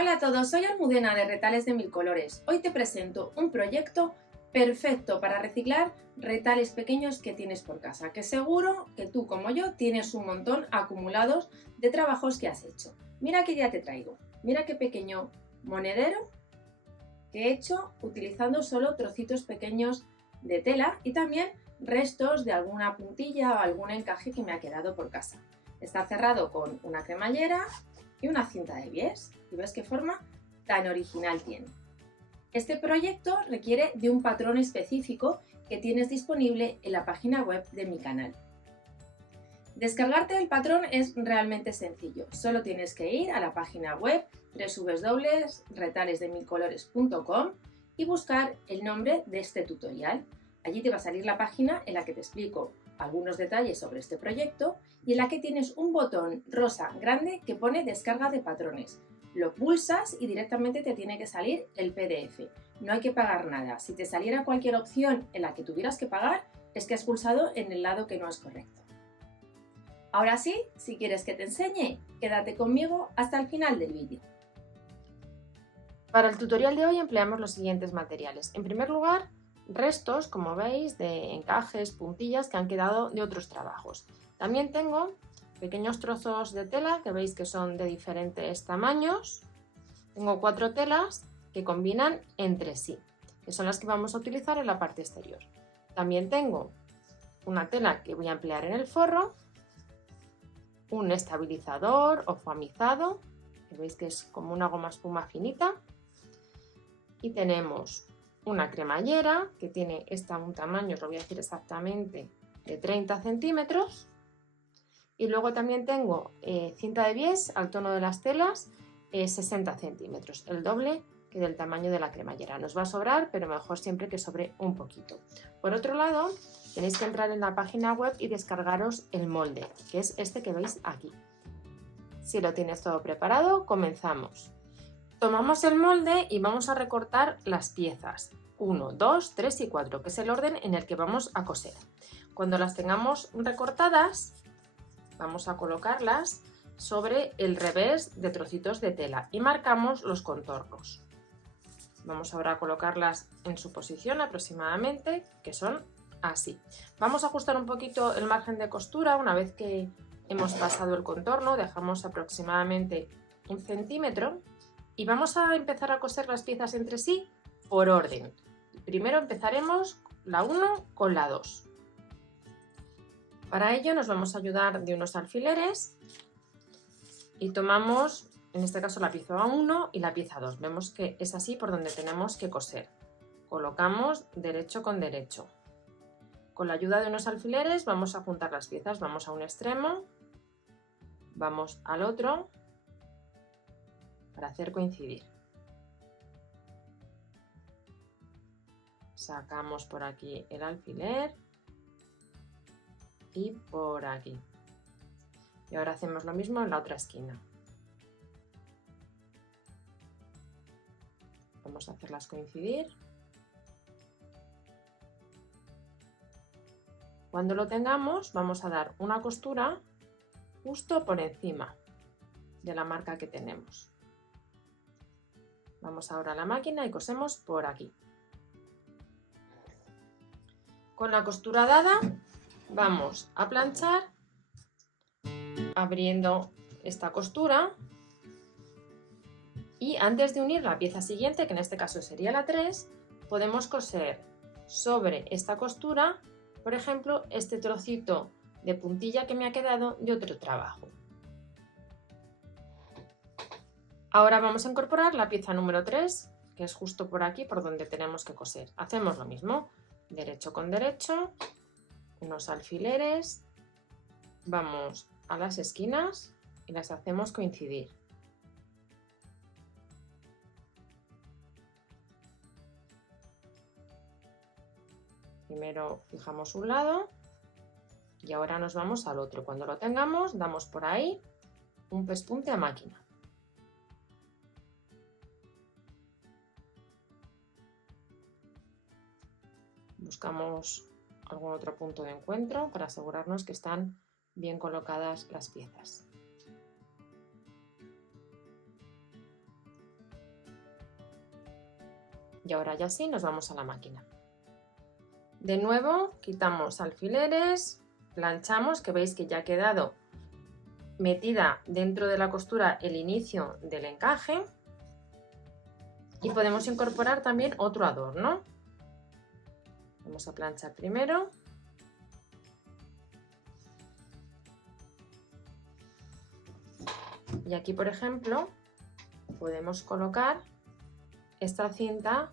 Hola a todos, soy Almudena de Retales de Mil Colores. Hoy te presento un proyecto perfecto para reciclar retales pequeños que tienes por casa, que seguro que tú como yo tienes un montón acumulados de trabajos que has hecho. Mira qué idea te traigo, mira qué pequeño monedero que he hecho utilizando solo trocitos pequeños de tela y también restos de alguna puntilla o algún encaje que me ha quedado por casa. Está cerrado con una cremallera y una cinta de bies y ves qué forma tan original tiene. Este proyecto requiere de un patrón específico que tienes disponible en la página web de mi canal. Descargarte el patrón es realmente sencillo, solo tienes que ir a la página web www.retalesdemilcolores.com y buscar el nombre de este tutorial. Allí te va a salir la página en la que te explico algunos detalles sobre este proyecto y en la que tienes un botón rosa grande que pone descarga de patrones. Lo pulsas y directamente te tiene que salir el PDF. No hay que pagar nada. Si te saliera cualquier opción en la que tuvieras que pagar, es que has pulsado en el lado que no es correcto. Ahora sí, si quieres que te enseñe, quédate conmigo hasta el final del vídeo. Para el tutorial de hoy empleamos los siguientes materiales. En primer lugar, restos, como veis, de encajes, puntillas que han quedado de otros trabajos. También tengo pequeños trozos de tela que veis que son de diferentes tamaños. Tengo 4 telas que combinan entre sí, que son las que vamos a utilizar en la parte exterior. También tengo una tela que voy a emplear en el forro, un estabilizador o foamizado, que veis que es como una goma espuma finita, y tenemos una cremallera que tiene un tamaño, os lo voy a decir exactamente, de 30 centímetros, y luego también tengo cinta de bies al tono de las telas, 60 centímetros, el doble que del tamaño de la cremallera. Nos va a sobrar, pero mejor siempre que sobre un poquito. Por otro lado, tenéis que entrar en la página web y descargaros el molde, que es este que veis aquí. Si lo tienes todo preparado, comenzamos. Tomamos el molde y vamos a recortar las piezas 1, 2, 3 y 4, que es el orden en el que vamos a coser. Cuando las tengamos recortadas, vamos a colocarlas sobre el revés de trocitos de tela y marcamos los contornos. Vamos ahora a colocarlas en su posición aproximadamente, que son así. Vamos a ajustar un poquito el margen de costura. Una vez que hemos pasado el contorno, dejamos aproximadamente 1 centímetro y vamos a empezar a coser las piezas entre sí por orden. Primero empezaremos la 1 con la 2. Para ello nos vamos a ayudar de unos alfileres y tomamos, en este caso, la pieza 1 y la pieza 2. Vemos que es así por donde tenemos que coser. Colocamos derecho con derecho. Con la ayuda de unos alfileres vamos a juntar las piezas. Vamos a un extremo, vamos al otro para hacer coincidir. Sacamos por aquí el alfiler y por aquí. Y ahora hacemos lo mismo en la otra esquina. Vamos a hacerlas coincidir. Cuando lo tengamos, vamos a dar una costura justo por encima de la marca que tenemos. Vamos ahora a la máquina y cosemos por aquí. Con la costura dada, vamos a planchar abriendo esta costura y antes de unir la pieza siguiente, que en este caso sería la 3, podemos coser sobre esta costura, por ejemplo, este trocito de puntilla que me ha quedado de otro trabajo. Ahora vamos a incorporar la pieza número 3, que es justo por aquí por donde tenemos que coser. Hacemos lo mismo, derecho con derecho, unos alfileres, vamos a las esquinas y las hacemos coincidir. Primero fijamos un lado y ahora nos vamos al otro. Cuando lo tengamos, damos por ahí un pespunte a máquina. Buscamos algún otro punto de encuentro para asegurarnos que están bien colocadas las piezas. Y ahora ya sí, nos vamos a la máquina. De nuevo, quitamos alfileres, planchamos, que veis que ya ha quedado metida dentro de la costura el inicio del encaje. Y podemos incorporar también otro adorno. Vamos a planchar primero. Y aquí, por ejemplo, podemos colocar esta cinta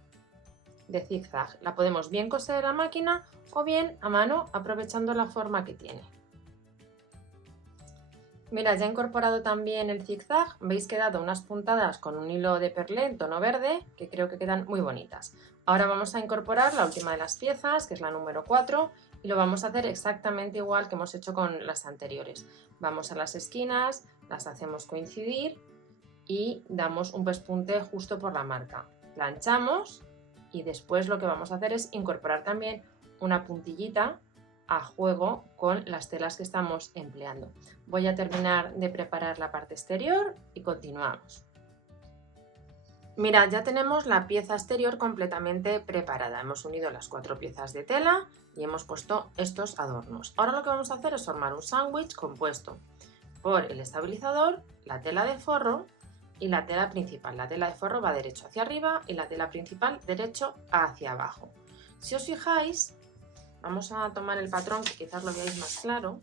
de zigzag. La podemos bien coser a máquina o bien a mano, aprovechando la forma que tiene. Mira, ya he incorporado también el zigzag. Veis que he dado unas puntadas con un hilo de perlé en tono verde, que creo que quedan muy bonitas. Ahora vamos a incorporar la última de las piezas, que es la número 4, y lo vamos a hacer exactamente igual que hemos hecho con las anteriores. Vamos a las esquinas, las hacemos coincidir y damos un pespunte justo por la marca. Planchamos y después lo que vamos a hacer es incorporar también una puntillita a juego con las telas que estamos empleando. Voy a terminar de preparar la parte exterior y continuamos. Mirad, ya tenemos la pieza exterior completamente preparada. Hemos unido las 4 piezas de tela y hemos puesto estos adornos. Ahora lo que vamos a hacer es formar un sándwich compuesto por el estabilizador, la tela de forro y la tela principal. La tela de forro va derecho hacia arriba y la tela principal derecho hacia abajo. Si os fijáis, vamos a tomar el patrón que quizás lo veáis más claro.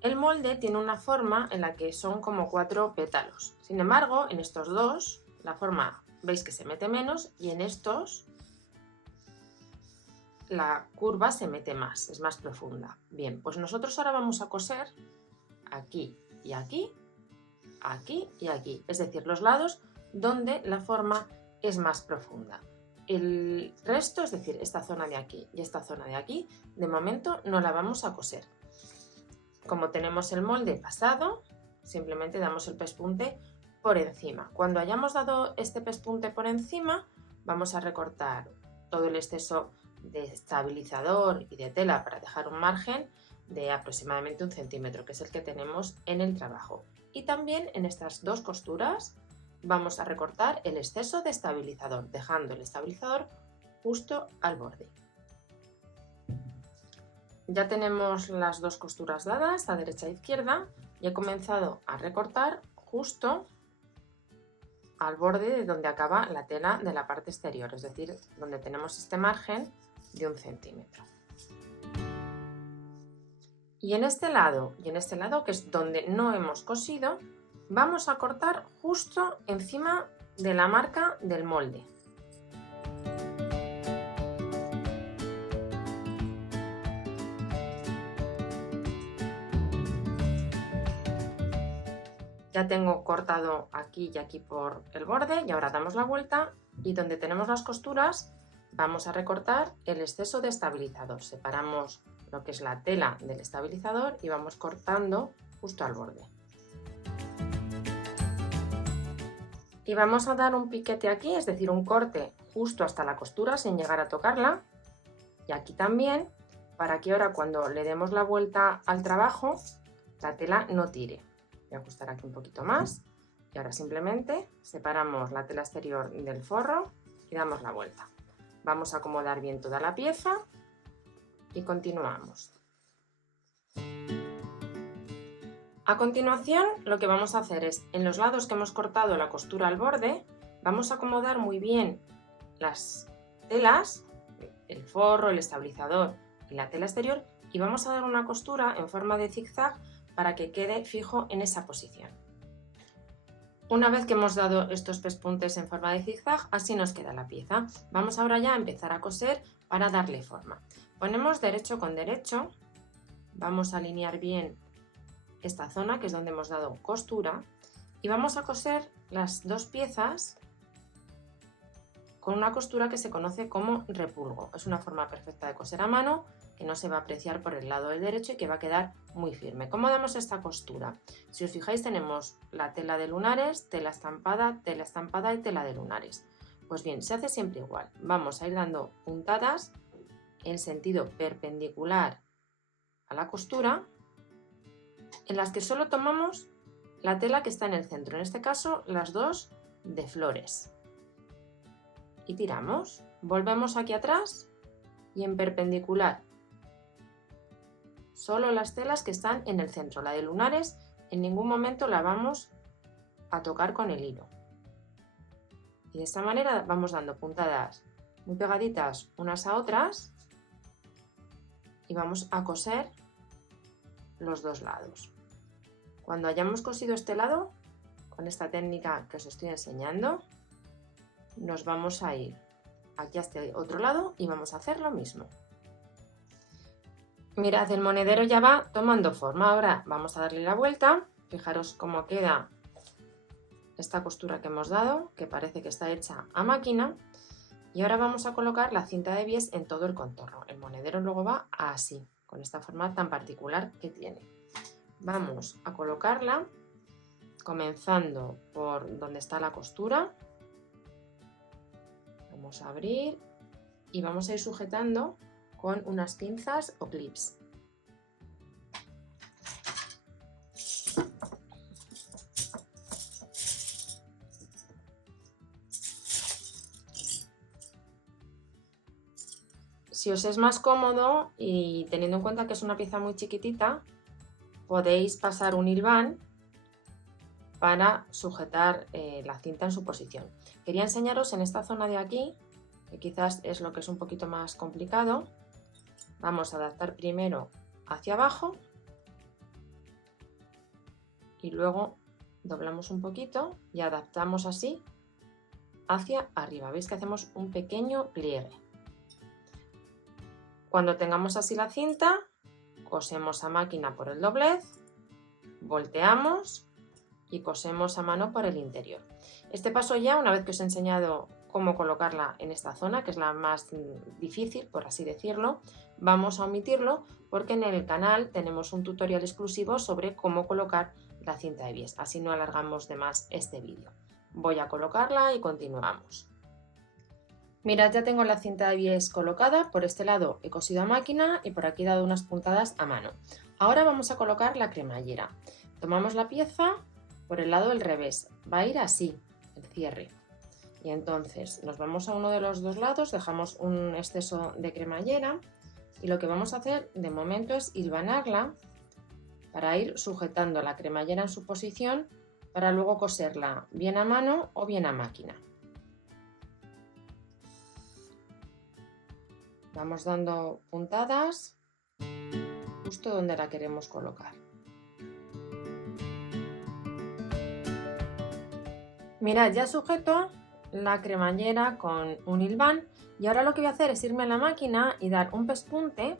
El molde tiene una forma en la que son como 4 pétalos. Sin embargo, en estos dos, la forma veis que se mete menos y en estos la curva se mete más, es más profunda. Bien, pues nosotros ahora vamos a coser aquí y aquí, aquí y aquí. Es decir, los lados donde la forma es más profunda. El resto, es decir, esta zona de aquí y esta zona de aquí, de momento no la vamos a coser. Como tenemos el molde pasado, simplemente damos el pespunte por encima. Cuando hayamos dado este pespunte por encima, vamos a recortar todo el exceso de estabilizador y de tela para dejar un margen de aproximadamente 1 centímetro, que es el que tenemos en el trabajo. Y también en estas 2 costuras vamos a recortar el exceso de estabilizador, dejando el estabilizador justo al borde. Ya tenemos las 2 costuras dadas, a derecha e izquierda, y he comenzado a recortar justo al borde de donde acaba la tela de la parte exterior, es decir, donde tenemos este margen de 1 centímetro. Y en este lado, que es donde no hemos cosido, vamos a cortar justo encima de la marca del molde. Ya tengo cortado aquí y aquí por el borde y ahora damos la vuelta y donde tenemos las costuras vamos a recortar el exceso de estabilizador. Separamos lo que es la tela del estabilizador y vamos cortando justo al borde. Y vamos a dar un piquete aquí, es decir, un corte justo hasta la costura sin llegar a tocarla. Y aquí también, para que ahora cuando le demos la vuelta al trabajo, la tela no tire. Voy a ajustar aquí un poquito más y ahora simplemente separamos la tela exterior del forro y damos la vuelta. Vamos a acomodar bien toda la pieza y continuamos. A continuación, lo que vamos a hacer es, en los lados que hemos cortado la costura al borde, vamos a acomodar muy bien las telas, el forro, el estabilizador y la tela exterior y vamos a dar una costura en forma de zigzag para que quede fijo en esa posición. Una vez que hemos dado estos pespuntes en forma de zigzag, así nos queda la pieza. Vamos ahora ya a empezar a coser para darle forma. Ponemos derecho con derecho, vamos a alinear bien esta zona que es donde hemos dado costura y vamos a coser las 2 piezas con una costura que se conoce como repulgo. Es una forma perfecta de coser a mano que no se va a apreciar por el lado del derecho y que va a quedar muy firme. ¿Cómo damos esta costura? Si os fijáis tenemos la tela de lunares, tela estampada y tela de lunares. Pues bien, se hace siempre igual. Vamos a ir dando puntadas en sentido perpendicular a la costura en las que solo tomamos la tela que está en el centro, en este caso las 2 de flores. Y tiramos Volvemos aquí atrás y en perpendicular. Solo las telas que están en el centro, la de lunares, en ningún momento la vamos a tocar con el hilo. Y de esta manera vamos dando puntadas muy pegaditas unas a otras y vamos a coser los dos lados. Cuando hayamos cosido este lado, con esta técnica que os estoy enseñando, nos vamos a ir aquí a este otro lado y vamos a hacer lo mismo. Mirad, el monedero ya va tomando forma. Ahora vamos a darle la vuelta. Fijaros cómo queda esta costura que hemos dado, que parece que está hecha a máquina. Y ahora vamos a colocar la cinta de bies en todo el contorno. El monedero luego va así, con esta forma tan particular que tiene. Vamos a colocarla comenzando por donde está la costura. Vamos a abrir y vamos a ir sujetando con unas pinzas o clips. Si os es más cómodo y teniendo en cuenta que es una pieza muy chiquitita, podéis pasar un hilván para sujetar la cinta en su posición. Quería enseñaros en esta zona de aquí, que quizás es lo que es un poquito más complicado. Vamos a adaptar primero hacia abajo y luego doblamos un poquito y adaptamos así hacia arriba. Veis que hacemos un pequeño pliegue. Cuando tengamos así la cinta, cosemos a máquina por el doblez, volteamos y cosemos a mano por el interior. Este paso ya, una vez que os he enseñado cómo colocarla en esta zona, que es la más difícil, por así decirlo, vamos a omitirlo porque en el canal tenemos un tutorial exclusivo sobre cómo colocar la cinta de bies, así no alargamos de más este vídeo. Voy a colocarla y continuamos. Mirad, ya tengo la cinta de bies colocada. Por este lado he cosido a máquina y por aquí he dado unas puntadas a mano. Ahora vamos a colocar la cremallera. Tomamos la pieza por el lado del revés, va a ir así el cierre. Y entonces nos vamos a uno de los dos lados, dejamos un exceso de cremallera y lo que vamos a hacer de momento es hilvanarla para ir sujetando la cremallera en su posición para luego coserla bien a mano o bien a máquina. Vamos dando puntadas justo donde la queremos colocar. Mirad, ya sujeto la cremallera con un hilván y ahora lo que voy a hacer es irme a la máquina y dar un pespunte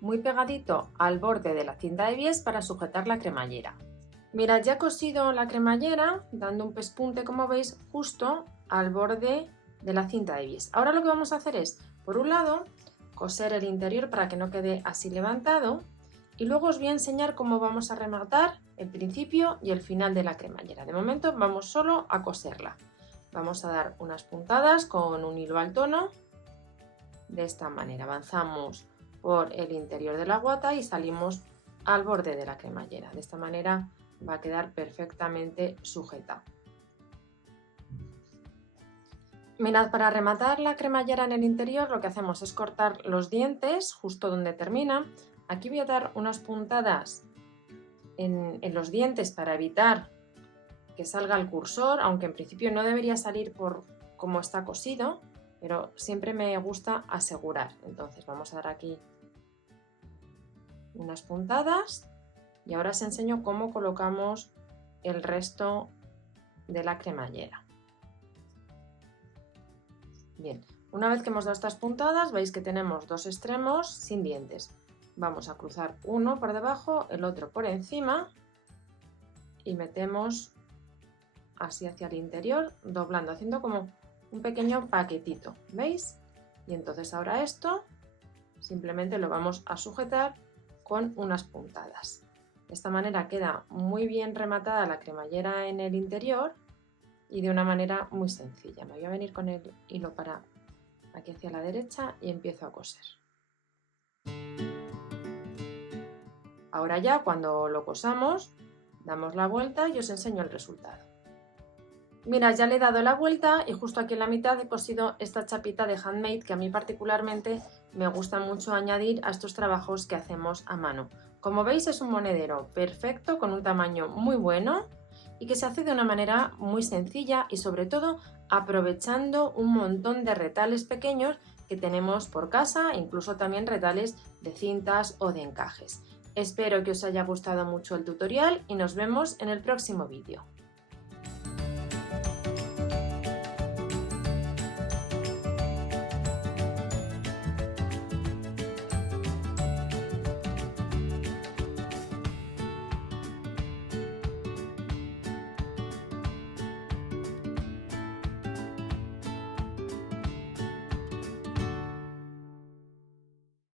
muy pegadito al borde de la cinta de bies para sujetar la cremallera. Mirad, ya he cosido la cremallera dando un pespunte, como veis, justo al borde de la cinta de bies. Ahora lo que vamos a hacer es, por un lado, coser el interior para que no quede así levantado y luego os voy a enseñar cómo vamos a rematar el principio y el final de la cremallera. De momento vamos solo a coserla. Vamos a dar unas puntadas con un hilo al tono. De esta manera avanzamos por el interior de la guata y salimos al borde de la cremallera. De esta manera va a quedar perfectamente sujeta. Mirad, para rematar la cremallera en el interior lo que hacemos es cortar los dientes justo donde termina. Aquí voy a dar unas puntadas en los dientes para evitar que salga el cursor, aunque en principio no debería salir por cómo está cosido, pero siempre me gusta asegurar. Entonces vamos a dar aquí unas puntadas y ahora os enseño cómo colocamos el resto de la cremallera. Bien, una vez que hemos dado estas puntadas, veis que tenemos dos extremos sin dientes. Vamos a cruzar uno por debajo, el otro por encima y metemos así hacia el interior, doblando, haciendo como un pequeño paquetito, ¿veis? Y entonces ahora esto simplemente lo vamos a sujetar con unas puntadas. De esta manera queda muy bien rematada la cremallera en el interior y de una manera muy sencilla. Me voy a venir con el hilo para aquí hacia la derecha y empiezo a coser. Ahora ya cuando lo cosamos damos la vuelta y os enseño el resultado. Mira, ya le he dado la vuelta y justo aquí en la mitad he cosido esta chapita de handmade que a mí particularmente me gusta mucho añadir a estos trabajos que hacemos a mano. Como veis, es un monedero perfecto con un tamaño muy bueno y que se hace de una manera muy sencilla y sobre todo aprovechando un montón de retales pequeños que tenemos por casa, incluso también retales de cintas o de encajes. Espero que os haya gustado mucho el tutorial y nos vemos en el próximo vídeo.